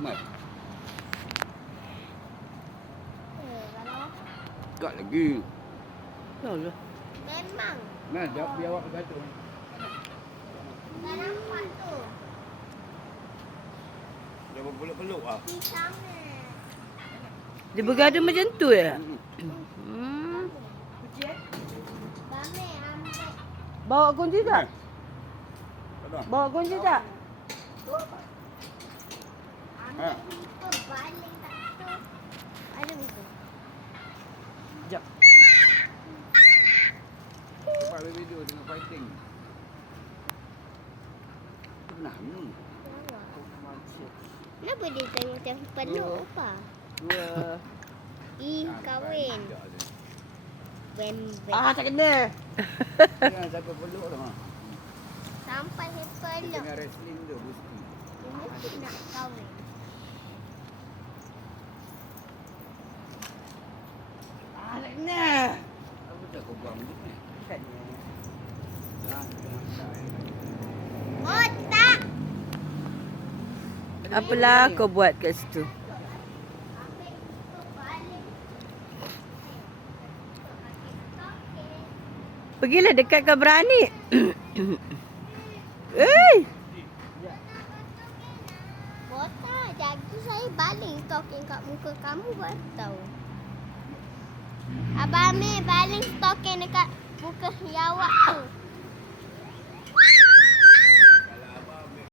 Mai. Kalau Kat lagi. Ya Allah. memang Nah, jawab biar awak kata. tak nampak tu. Dia berpeluk-peluk ah. Pisang ni. Dia bergaduh macam tu ya? Hmm. Bame ambil. Bawa kunci tak? Tak. Bawa kunci tak? Ambil buka baling tak tu. Ada buka. Sekejap. Nampak video tengah fighting. Kenapa? Kenapa dia tengok macam peluk apa? Dua. Kahwin. Bembek. Ah, tak kena. Jangan sampai peluk dah. Sampai dia peluk. Tengah wrestling tu mesti. Dia mesti nak kahwin. Ah, tak kena. Apa tak kau buang ni? Katnya. Oh tak. Apalah kau buat kat situ? Ambil buka baling. Pergilah dekat kau berani. Eh, Botak, jaga saya baling stoking kat muka kamu baru tahu. Abang Amir baling stoking dekat muka awak tu.